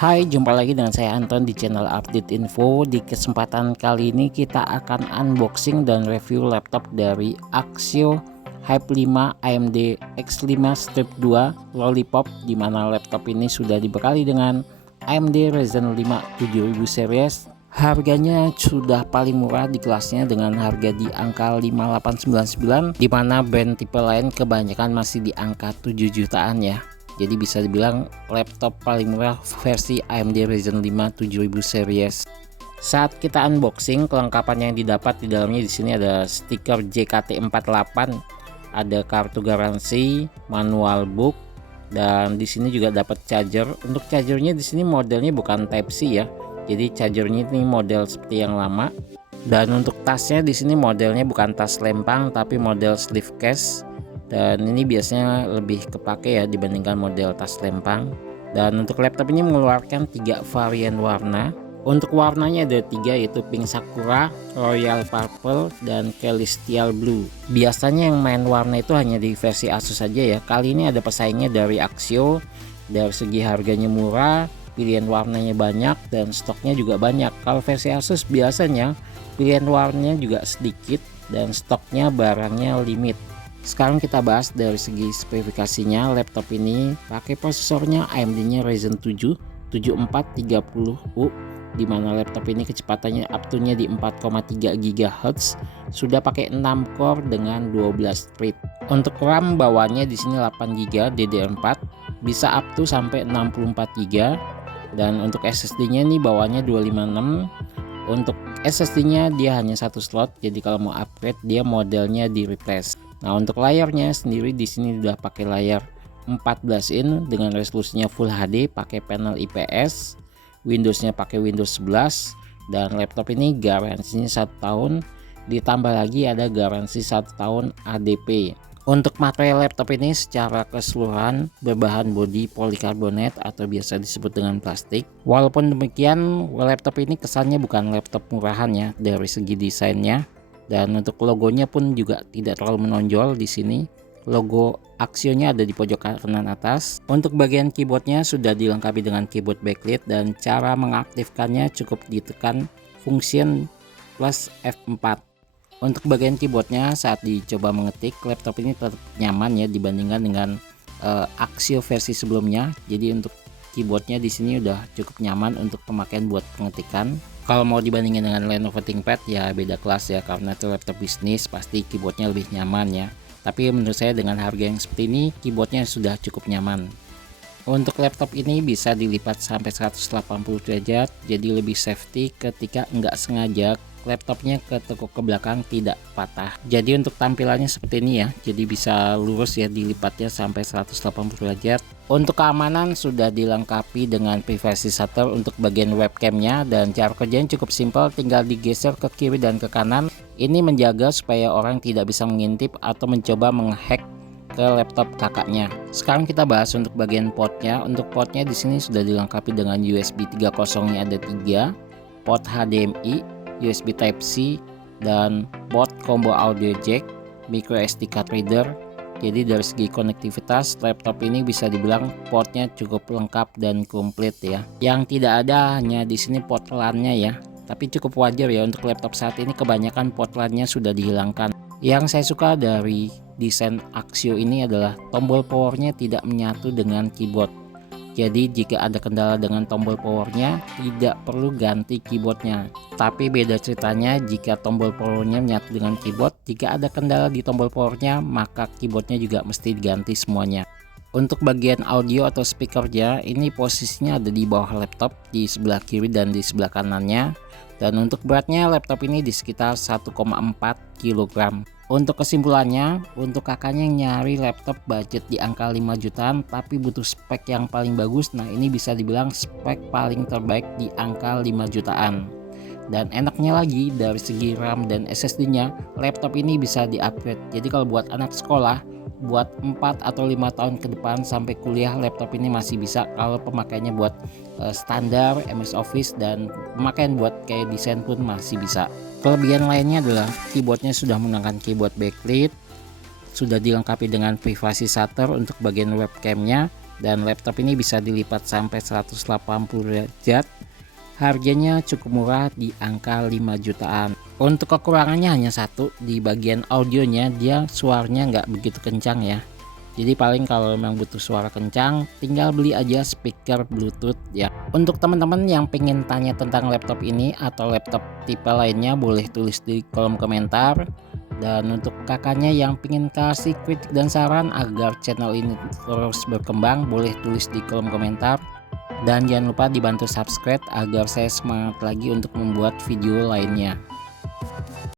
Hai, jumpa lagi dengan saya Anton di channel Update Info. Di kesempatan kali ini kita akan unboxing dan review laptop dari Axio Hype 5 AMD X5 Strip 2 Lollipop, di mana laptop ini sudah dibekali dengan AMD Ryzen 5 7000 series. Harganya sudah paling murah di kelasnya dengan harga di angka 5899, di mana brand tipe lain kebanyakan masih di angka 7 jutaan ya. Jadi bisa dibilang laptop paling murah versi AMD Ryzen 5 7000 series. Saat kita unboxing, kelengkapan yang didapat di dalamnya di sini ada stiker JKT48, ada kartu garansi, manual book, dan di sini juga dapat charger. Untuk chargernya di sini modelnya bukan Type C ya. Jadi chargernya ini model seperti yang lama. Dan untuk tasnya di sini modelnya bukan tas lempang tapi model sleeve case. Dan ini biasanya lebih kepake ya dibandingkan model tas lempang. Dan untuk laptop ini mengeluarkan 3 varian warna. Untuk warnanya ada 3, yaitu pink sakura, royal purple, dan celestial blue. Biasanya yang main warna itu hanya di versi Asus saja ya. Kali ini ada pesaingnya dari Axio. Dari segi harganya murah, pilihan warnanya banyak, dan stoknya juga banyak. Kalau versi Asus biasanya pilihan warnanya juga sedikit dan stoknya barangnya limit. Sekarang kita bahas dari segi spesifikasinya. Laptop ini pakai prosesornya AMD-nya Ryzen 7 7430U, di mana laptop ini kecepatannya up to-nya di 4,3 GHz. Sudah pakai 6 core dengan 12 thread. Untuk RAM bawaannya di sini 8 GB DDR4, bisa up to sampai 64 GB. Dan untuk SSD-nya nih bawaannya 256. Untuk SSD-nya dia hanya satu slot, jadi kalau mau upgrade dia modelnya di replace. Nah, untuk layarnya sendiri di sini udah pakai layar 14 in dengan resolusinya Full HD, pakai panel IPS, Windowsnya pakai Windows 11, dan laptop ini garansinya 1 tahun, ditambah lagi ada garansi 1 tahun ADP. Untuk material laptop ini secara keseluruhan berbahan bodi polikarbonat atau biasa disebut dengan plastik. Walaupun demikian, laptop ini kesannya bukan laptop murahan ya dari segi desainnya. Dan untuk logonya pun juga tidak terlalu menonjol di sini. Logo Axio-nya ada di pojok kanan atas. Untuk bagian keyboardnya sudah dilengkapi dengan keyboard backlit, dan cara mengaktifkannya cukup ditekan function plus F4. Untuk bagian keyboardnya saat dicoba mengetik, laptop ini tetap nyaman ya dibandingkan dengan Axio versi sebelumnya. Jadi untuk keyboardnya di sini udah cukup nyaman untuk pemakaian buat pengetikan. Kalau mau dibandingin dengan Lenovo ThinkPad ya beda kelas ya, karena itu laptop bisnis pasti keyboardnya lebih nyaman ya. Tapi menurut saya dengan harga yang seperti ini keyboardnya sudah cukup nyaman. Untuk laptop ini bisa dilipat sampai 180 derajat, jadi lebih safety ketika nggak sengaja laptopnya ketekuk ke belakang tidak patah. Jadi untuk tampilannya seperti ini ya, jadi bisa lurus ya dilipatnya sampai 180 derajat. Untuk keamanan sudah dilengkapi dengan privacy shutter untuk bagian webcamnya, dan cara kerjanya cukup simpel, tinggal digeser ke kiri dan ke kanan. Ini menjaga supaya orang tidak bisa mengintip atau mencoba menghack ke laptop kakaknya. Sekarang kita bahas untuk bagian portnya. Untuk portnya di sini sudah dilengkapi dengan USB 3.0-nya ada 3, port HDMI, USB Type C, dan port combo audio jack, micro SD card reader. Jadi dari segi konektivitas laptop ini bisa dibilang portnya cukup lengkap dan komplit ya. Yang tidak ada hanya di sini port LAN-nya ya. Tapi cukup wajar ya, untuk laptop saat ini kebanyakan port LAN-nya sudah dihilangkan. Yang saya suka dari desain Axio ini adalah tombol powernya tidak menyatu dengan keyboard. Jadi jika ada kendala dengan tombol powernya tidak perlu ganti keyboardnya. Tapi beda ceritanya jika tombol powernya menyatu dengan keyboard, jika ada kendala di tombol powernya maka keyboardnya juga mesti diganti semuanya. Untuk bagian audio atau speakernya ini posisinya ada di bawah laptop, di sebelah kiri dan di sebelah kanannya. Dan untuk beratnya laptop ini di sekitar 1,4 kg. Untuk kesimpulannya, untuk kakaknya yang nyari laptop budget di angka 5 jutaan tapi butuh spek yang paling bagus, nah ini bisa dibilang spek paling terbaik di angka 5 jutaan. Dan enaknya lagi dari segi RAM dan SSD-nya, laptop ini bisa di-upgrade. Jadi kalau buat anak sekolah, buat 4 atau 5 tahun ke depan sampai kuliah, laptop ini masih bisa kalau pemakaiannya buat standar MS Office, dan pemakaian buat kayak desain pun masih bisa. Kelebihan lainnya adalah keyboardnya sudah menggunakan keyboard backlit, sudah dilengkapi dengan privacy shutter untuk bagian webcamnya, Dan laptop ini bisa dilipat sampai 180 derajat. Harganya cukup murah di angka 5 jutaan. Untuk kekurangannya hanya satu, di bagian audionya dia suaranya nggak begitu kencang ya. Jadi paling kalau memang butuh suara kencang, tinggal beli aja speaker Bluetooth ya. Untuk teman-teman yang pengen tanya tentang laptop ini atau laptop tipe lainnya, boleh tulis di kolom komentar. Dan untuk kakaknya yang pengen kasih kritik dan saran agar channel ini terus berkembang, boleh tulis di kolom komentar. Dan jangan lupa dibantu subscribe agar saya semangat lagi untuk membuat video lainnya.